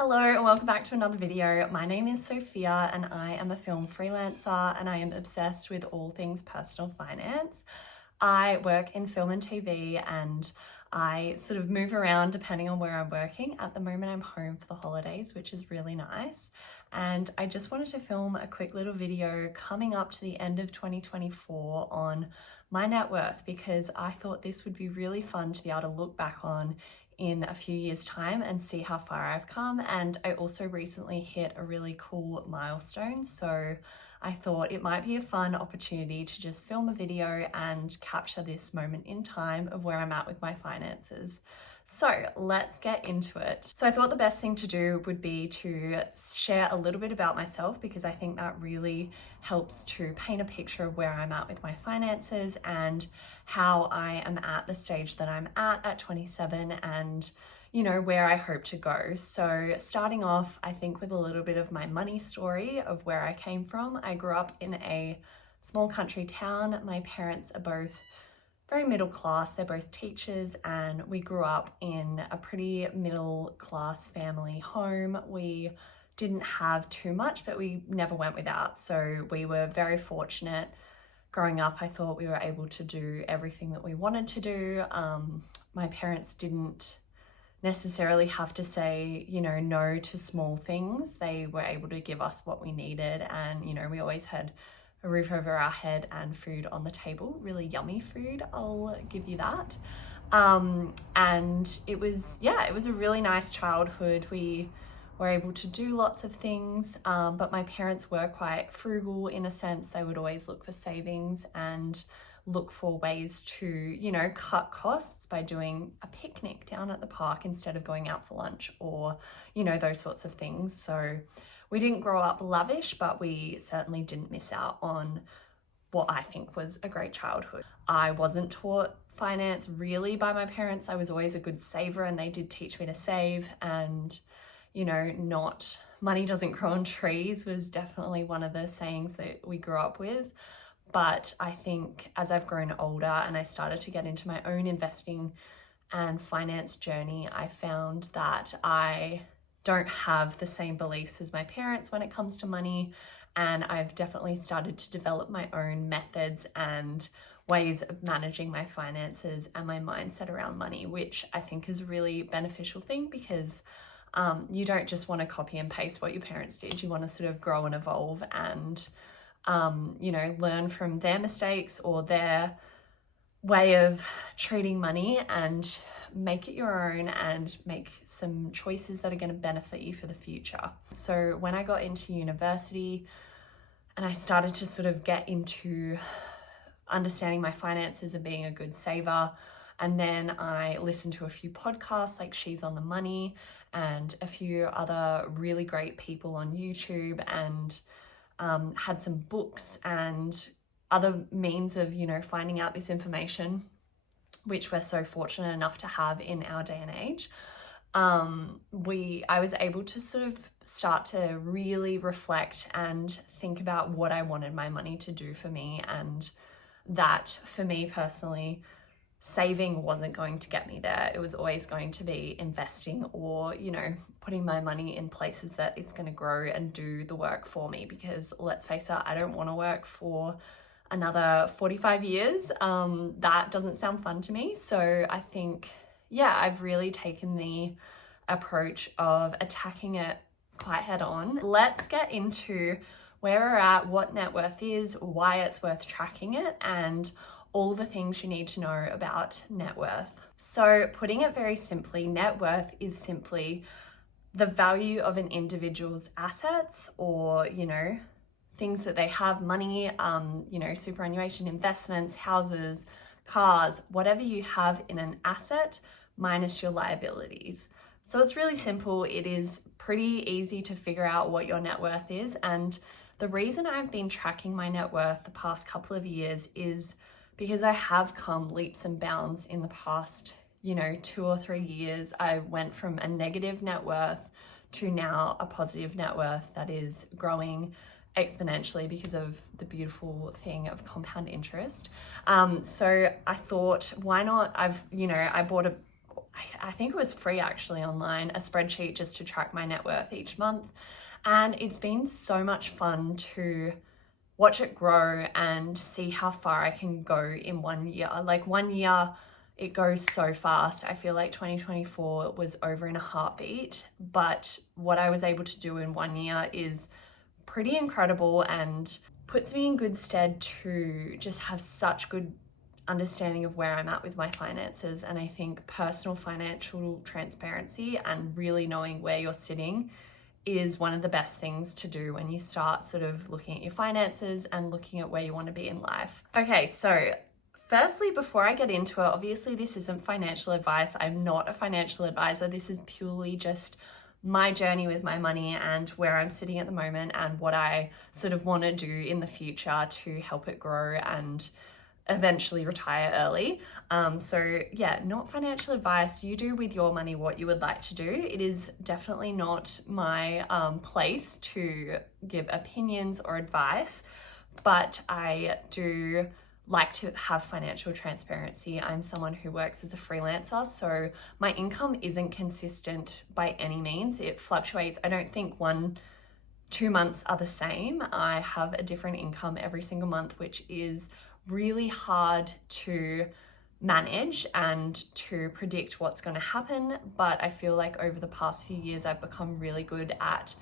Hello and welcome back to another video. My name is Sophia and I am a film freelancer and I am obsessed with all things personal finance. I work in film and TV and I sort of move around depending on where I'm working. At the moment I'm home for the holidays, which is really nice. And I just wanted to film a quick little video coming up to the end of 2024 on my net worth, because I thought this would be really fun to be able to look back on in a few years' time and see how far I've come. And I also recently hit a really cool milestone, so I thought it might be a fun opportunity to just film a video and capture this moment in time of where I'm at with my finances. So let's get into it. So I thought the best thing to do would be to share a little bit about myself, because I think that really helps to paint a picture of where I'm at with my finances and how I am at the stage that I'm at 27, and you know, where I hope to go. So starting off, I think, with a little bit of my money story of where I came from. I grew up in a small country town. My parents are both very middle class. They're both teachers, and we grew up in a pretty middle class family home. We didn't have too much, but we never went without. So we were very fortunate. Growing up, I thought we were able to do everything that we wanted to do. My parents didn't necessarily have to say, you know, no to small things. They were able to give us what we needed, and you know, we always had a roof over our head and food on the table. Really yummy food, I'll give you that. And it was a really nice childhood. We were able to do lots of things, but my parents were quite frugal in a sense. They would always look for savings and look for ways to, you know, cut costs by doing a picnic down at the park instead of going out for lunch, or, you know, those sorts of things. So we didn't grow up lavish, but we certainly didn't miss out on what I think was a great childhood. I wasn't taught finance really by my parents. I was always a good saver, and they did teach me to save, and you know, not money doesn't grow on trees was definitely one of the sayings that we grew up with. But I think as I've grown older and I started to get into my own investing and finance journey, I found that I don't have the same beliefs as my parents when it comes to money. And I've definitely started to develop my own methods and ways of managing my finances and my mindset around money, which I think is a really beneficial thing, because you don't just want to copy and paste what your parents did. You want to sort of grow and evolve and you know, learn from their mistakes or their way of treating money and make it your own and make some choices that are going to benefit you for the future. So when I got into university and I started to sort of get into understanding my finances and being a good saver, and then I listened to a few podcasts like She's on the Money and a few other really great people on YouTube, and had some books and other means of, you know, finding out this information, which we're so fortunate enough to have in our day and age. I was able to sort of start to really reflect and think about what I wanted my money to do for me, and that for me personally, saving wasn't going to get me there. It was always going to be investing, or, you know, putting my money in places that it's going to grow and do the work for me, because let's face it, I don't want to work for another 45 years. That doesn't sound fun to me. So I think, yeah, I've really taken the approach of attacking it quite head on. Let's get into where we're at, what net worth is, why it's worth tracking it, and all the things you need to know about net worth. So putting it very simply, net worth is simply the value of an individual's assets, or, you know, things that they have, money, you know, superannuation, investments, houses, cars, whatever you have in an asset minus your liabilities. So it's really simple. It is pretty easy to figure out what your net worth is. And the reason I've been tracking my net worth the past couple of years is because I have come leaps and bounds in the past, you know, 2 or 3 years. I went from a negative net worth to now a positive net worth that is growing exponentially because of the beautiful thing of compound interest. So I thought, why not? I bought a I think it was free actually online, a spreadsheet just to track my net worth each month. And it's been so much fun to watch it grow and see how far I can go in 1 year. Like 1 year, it goes so fast. I feel like 2024 was over in a heartbeat, but what I was able to do in 1 year is pretty incredible and puts me in good stead to just have such good understanding of where I'm at with my finances. And I think personal financial transparency and really knowing where you're sitting is one of the best things to do when you start sort of looking at your finances and looking at where you want to be in life. Okay, so firstly, before I get into it, obviously this isn't financial advice. I'm not a financial advisor. This is purely just my journey with my money and where I'm sitting at the moment and what I sort of want to do in the future to help it grow and eventually retire early. So yeah, not financial advice. You do with your money what you would like to do. It is definitely not my place to give opinions or advice, but I do like to have financial transparency. I'm someone who works as a freelancer, so my income isn't consistent by any means. It fluctuates. I don't think 2 months are the same. I have a different income every single month, which is really hard to manage and to predict what's going to happen. But I feel like over the past few years, I've become really good at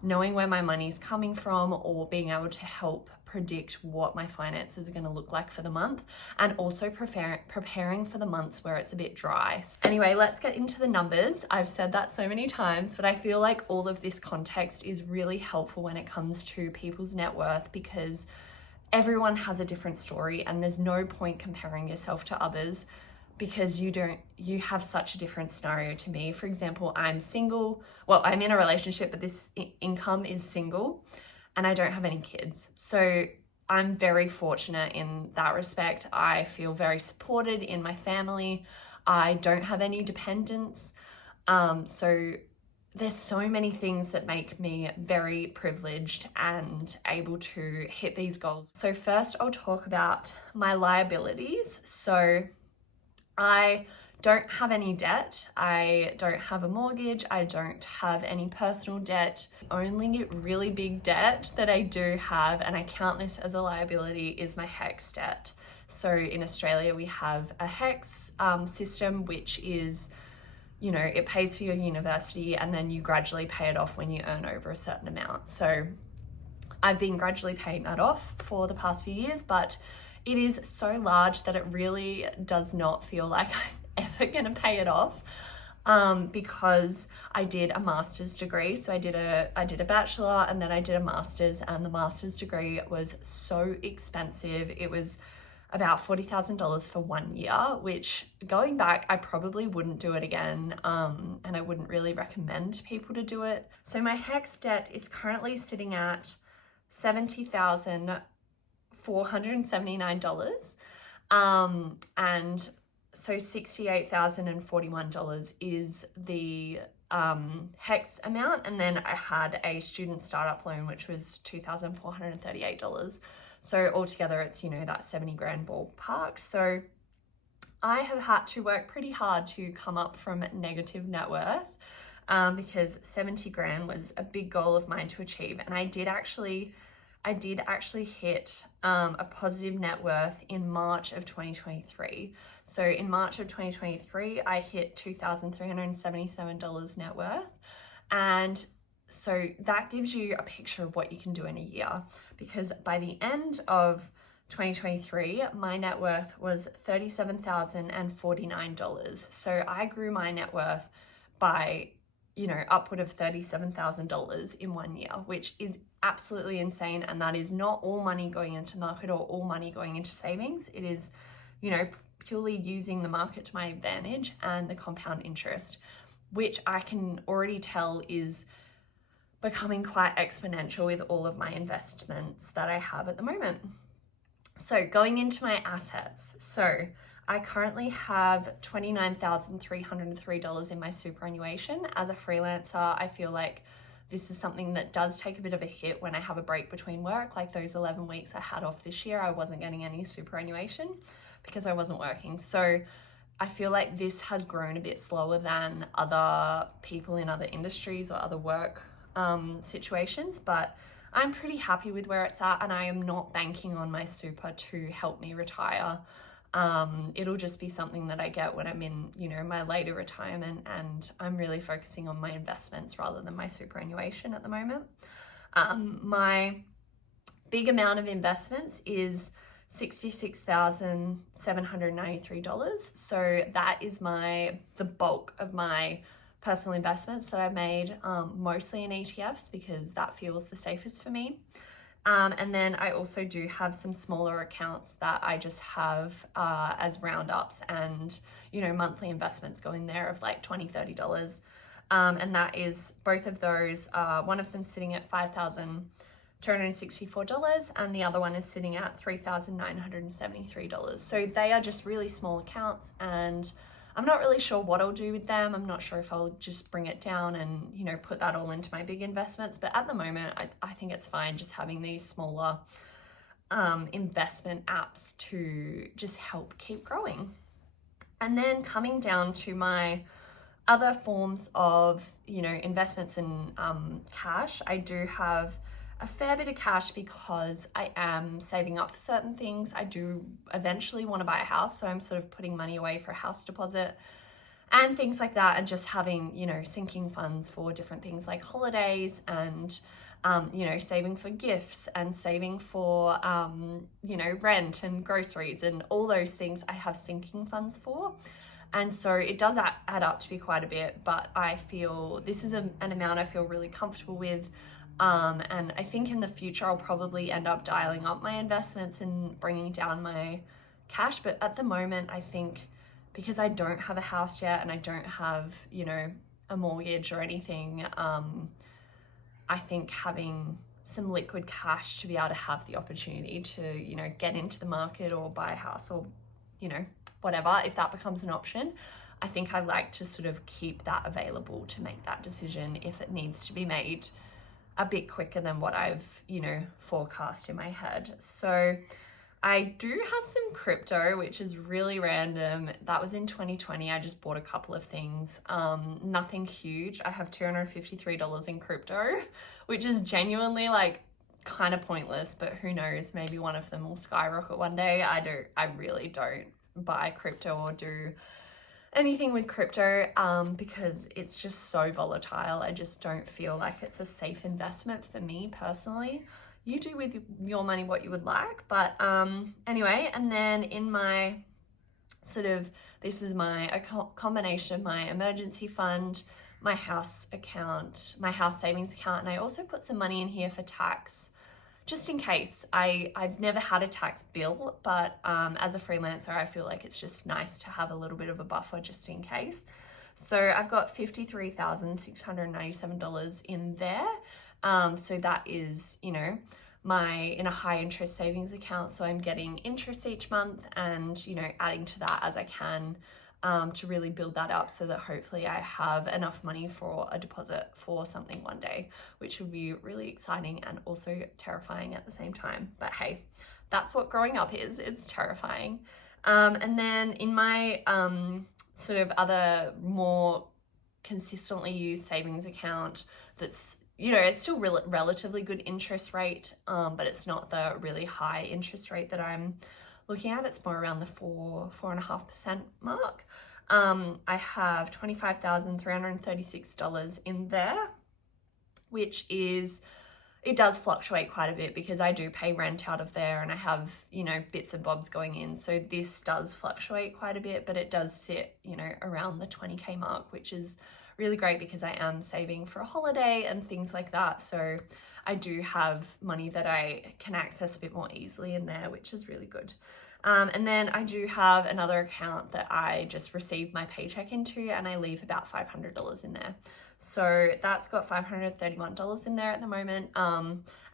knowing where my money's coming from or being able to help predict what my finances are going to look like for the month, and also preparing for the months where it's a bit dry. Anyway, let's get into the numbers. I've said that so many times, but I feel like all of this context is really helpful when it comes to people's net worth, because everyone has a different story and there's no point comparing yourself to others because you have such a different scenario to me. For example, I'm single. Well, I'm in a relationship, but this income is single and I don't have any kids. So I'm very fortunate in that respect. I feel very supported in my family. I don't have any dependents. So there's so many things that make me very privileged and able to hit these goals. So first I'll talk about my liabilities. So I don't have any debt. I don't have a mortgage. I don't have any personal debt. The only really big debt that I do have, and I count this as a liability, is my HECS debt. So in Australia, we have a HECS system, which is, you know, it pays for your university and then you gradually pay it off when you earn over a certain amount. So I've been gradually paying that off for the past few years, but it is so large that it really does not feel like I'm ever gonna pay it off, because I did a master's degree. So I did a bachelor and then I did a master's, and the master's degree was so expensive. It was about $40,000 for 1 year, which going back, I probably wouldn't do it again. And I wouldn't really recommend people to do it. So my HECS debt is currently sitting at $70,479. And so $68,041 is the HECS amount. And then I had a student startup loan, which was $2,438. So altogether it's, you know, that 70 grand ballpark. So I have had to work pretty hard to come up from negative net worth, because 70 grand was a big goal of mine to achieve. And I did actually hit a positive net worth in March of 2023. So in March of 2023, I hit $2,377 net worth. And so that gives you a picture of what you can do in a year, because by the end of 2023, my net worth was $37,049. So I grew my net worth by, you know, upward of $37,000 in 1 year, which is absolutely insane. And that is not all money going into market or all money going into savings. It is, you know, purely using the market to my advantage and the compound interest, which I can already tell is becoming quite exponential with all of my investments that I have at the moment. So going into my assets. So I currently have $29,303 in my superannuation. As a freelancer, I feel like this is something that does take a bit of a hit when I have a break between work. Like those 11 weeks I had off this year, I wasn't getting any superannuation because I wasn't working. So I feel like this has grown a bit slower than other people in other industries or other work situations, but I'm pretty happy with where it's at, and I am not banking on my super to help me retire. It'll just be something that I get when I'm in, my later retirement, and I'm really focusing on my investments rather than my superannuation at the moment. My big amount of investments is $66,793. So that is the bulk of my personal investments that I've made, mostly in ETFs because that feels the safest for me. And then I also do have some smaller accounts that I just have as roundups, and monthly investments go in there of like $20, $30. And that is both of those. One of them sitting at $5,264 and the other one is sitting at $3,973. So they are just really small accounts, and I'm not really sure what I'll do with them. I'm not sure if I'll just bring it down and, put that all into my big investments. But at the moment, I think it's fine just having these smaller investment apps to just help keep growing. And then coming down to my other forms of, investments in cash, I do have a fair bit of cash because I am saving up for certain things. I do eventually want to buy a house, so I'm sort of putting money away for a house deposit and things like that, and just having, sinking funds for different things like holidays and, saving for gifts and saving for, rent and groceries and all those things I have sinking funds for. And so it does add up to be quite a bit, but I feel this is an amount I feel really comfortable with. And I think in the future, I'll probably end up dialing up my investments and bringing down my cash. But at the moment, I think because I don't have a house yet and I don't have, a mortgage or anything, I think having some liquid cash to be able to have the opportunity to, get into the market or buy a house or, whatever, if that becomes an option, I think I like to sort of keep that available to make that decision if it needs to be made a bit quicker than what I've, forecast in my head. So I do have some crypto, which is really random. That was in 2020. I just bought a couple of things, nothing huge. I have $253 in crypto, which is genuinely like kind of pointless, but who knows, maybe one of them will skyrocket one day. I really don't buy crypto or do anything with crypto because it's just so volatile. I just don't feel like it's a safe investment for me personally. You do with your money what you would like, but anyway. And then in my this is a combination of my emergency fund, my house account, my house savings account, and I also put some money in here for tax, just in case. I've never had a tax bill, but as a freelancer, I feel like it's just nice to have a little bit of a buffer just in case. So I've got $53,697 in there. So that is, in a high interest savings account. So I'm getting interest each month and, adding to that as I can to really build that up so that hopefully I have enough money for a deposit for something one day, which would be really exciting and also terrifying at the same time. But hey, that's what growing up is. It's terrifying. And then in my sort of other more consistently used savings account that's, it's still relatively good interest rate, but it's not the really high interest rate that I'm looking at. It's more around the 4.5% mark. I have $25,336 in there, which is, it does fluctuate quite a bit because I do pay rent out of there and I have, bits and bobs going in. So this does fluctuate quite a bit, but it does sit, around the 20K mark, which is really great because I am saving for a holiday and things like that. So I do have money that I can access a bit more easily in there, which is really good. And then I do have another account that I just receive my paycheck into, and I leave about $500 in there. So that's got $531 in there at the moment.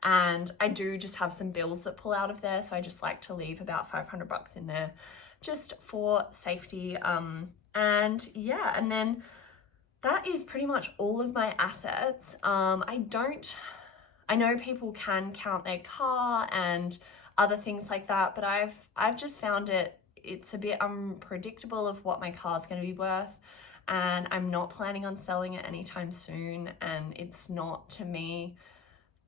And I do just have some bills that pull out of there. So I just like to leave about $500 in there just for safety. And yeah, and then that is pretty much all of my assets. I know people can count their car and other things like that, but I've just found it it's a bit unpredictable of what my car's going to be worth, and I'm not planning on selling it anytime soon. And it's not, to me,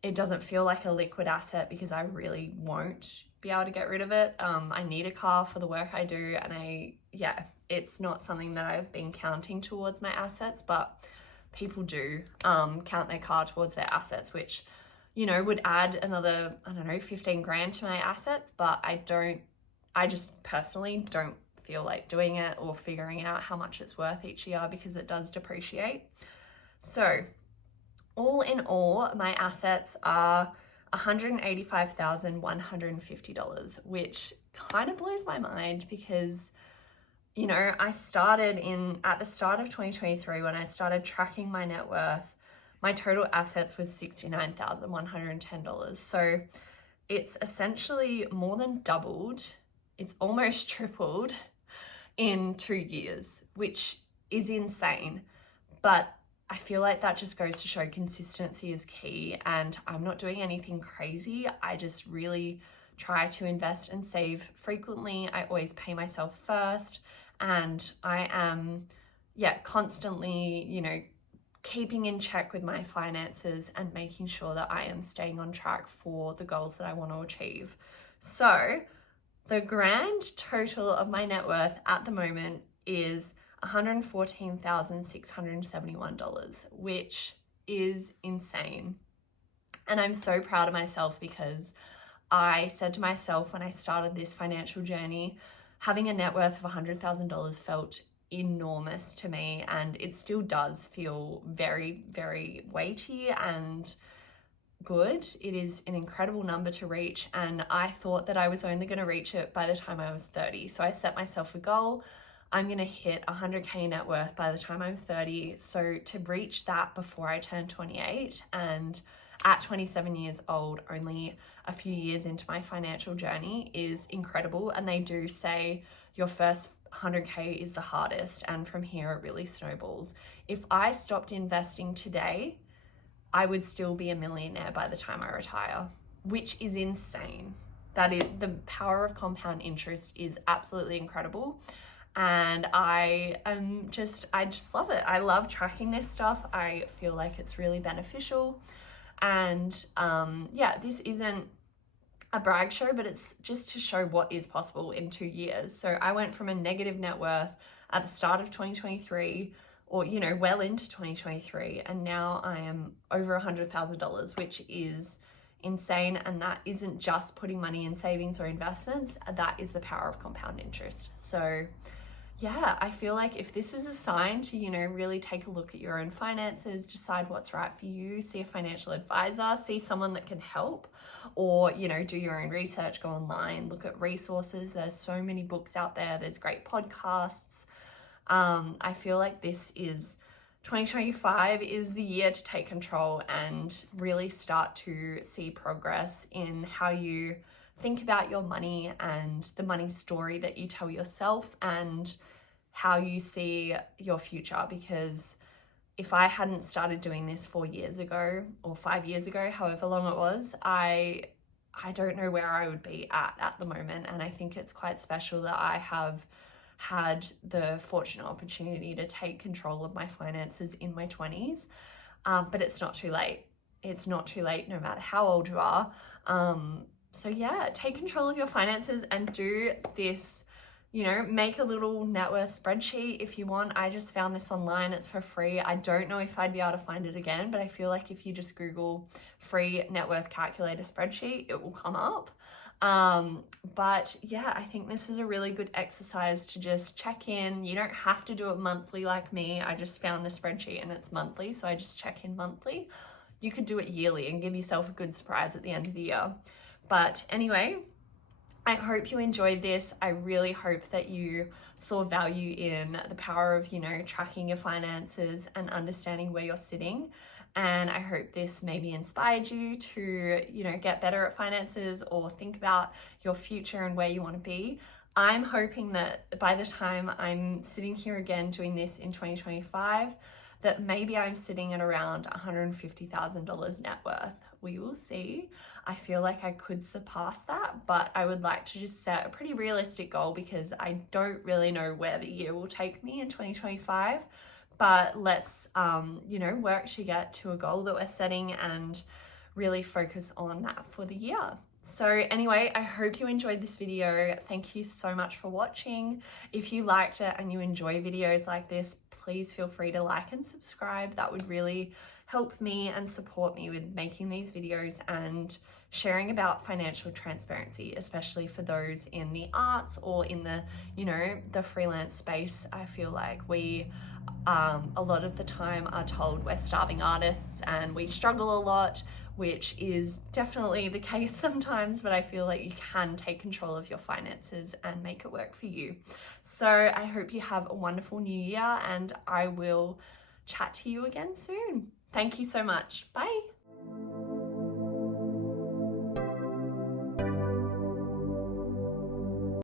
it doesn't feel like a liquid asset because I really won't be able to get rid of it. I need a car for the work I do, and it's not something that I've been counting towards my assets, but people do count their car towards their assets, which, you know, would add another, I don't know, 15 grand to my assets, but I just personally don't feel like doing it or figuring out how much it's worth each year because it does depreciate. So all in all, my assets are $185,150, which kind of blows my mind because, you know, I started at the start of 2023 when I started tracking my net worth, my total assets was $69,110. So it's essentially more than doubled. It's almost tripled in 2 years, which is insane. But I feel like that just goes to show consistency is key, and I'm not doing anything crazy. I just really try to invest and save frequently. I always pay myself first, and I am, constantly, you know, keeping in check with my finances and making sure that I am staying on track for the goals that I want to achieve. So the grand total of my net worth at the moment is $114,671, which is insane. And I'm so proud of myself because I said to myself when I started this financial journey, having a net worth of $100,000 felt enormous to me, and it still does feel very, very weighty and good. It is an incredible number to reach, and I thought that I was only going to reach it by the time I was 30. So I set myself a goal. I'm going to hit 100K net worth by the time I'm 30. So to reach that before I turn 28, and at 27 years old, only a few years into my financial journey, is incredible. And they do say your first 100K is the hardest, and from here it really snowballs. If I stopped investing today, I would still be a millionaire by the time I retire, which is insane. That is, the power of compound interest is absolutely incredible. And I just love it. I love tracking this stuff. I feel like it's really beneficial. And this isn't a brag show, but it's just to show what is possible in 2 years. So I went from a negative net worth at the start of 2023, or, you know, well into 2023, and now I am over $100,000, which is insane. And that isn't just putting money in savings or investments. That is the power of compound interest. So yeah, I feel like if this is a sign to, you know, really take a look at your own finances, decide what's right for you, see a financial advisor, see someone that can help, or, you know, do your own research, go online, look at resources. There's so many books out there. There's great podcasts. I feel like 2025 is the year to take control and really start to see progress in how you think about your money and the money story that you tell yourself and how you see your future. Because if I hadn't started doing this 4 years ago or 5 years ago, however long it was, I don't know where I would be at the moment. And I think it's quite special that I have had the fortunate opportunity to take control of my finances in my 20s. But it's not too late. It's not too late no matter how old you are. So yeah, take control of your finances and do this, you know, make a little net worth spreadsheet if you want. I just found this online. It's for free. I don't know if I'd be able to find it again, but I feel like if you just Google free net worth calculator spreadsheet, it will come up. But yeah, I think this is a really good exercise to just check in. You don't have to do it monthly like me. I just found the spreadsheet and it's monthly, so I just check in monthly. You could do it yearly and give yourself a good surprise at the end of the year. But anyway, I hope you enjoyed this. I really hope that you saw value in the power of, you know, tracking your finances and understanding where you're sitting. And I hope this maybe inspired you to, you know, get better at finances or think about your future and where you want to be. I'm hoping that by the time I'm sitting here again doing this in 2025, that maybe I'm sitting at around $150,000 net worth. We will see. I feel like I could surpass that, but I would like to just set a pretty realistic goal because I don't really know where the year will take me in 2025. But let's, work to get to a goal that we're setting and really focus on that for the year. So anyway, I hope you enjoyed this video. Thank you so much for watching. If you liked it and you enjoy videos like this, please feel free to like and subscribe. That would really help me and support me with making these videos and sharing about financial transparency, especially for those in the arts or in the, the freelance space. I feel like we a lot of the time are told we're starving artists and we struggle a lot, which is definitely the case sometimes, but I feel like you can take control of your finances and make it work for you. So I hope you have a wonderful new year and I will chat to you again soon. Thank you so much. Bye.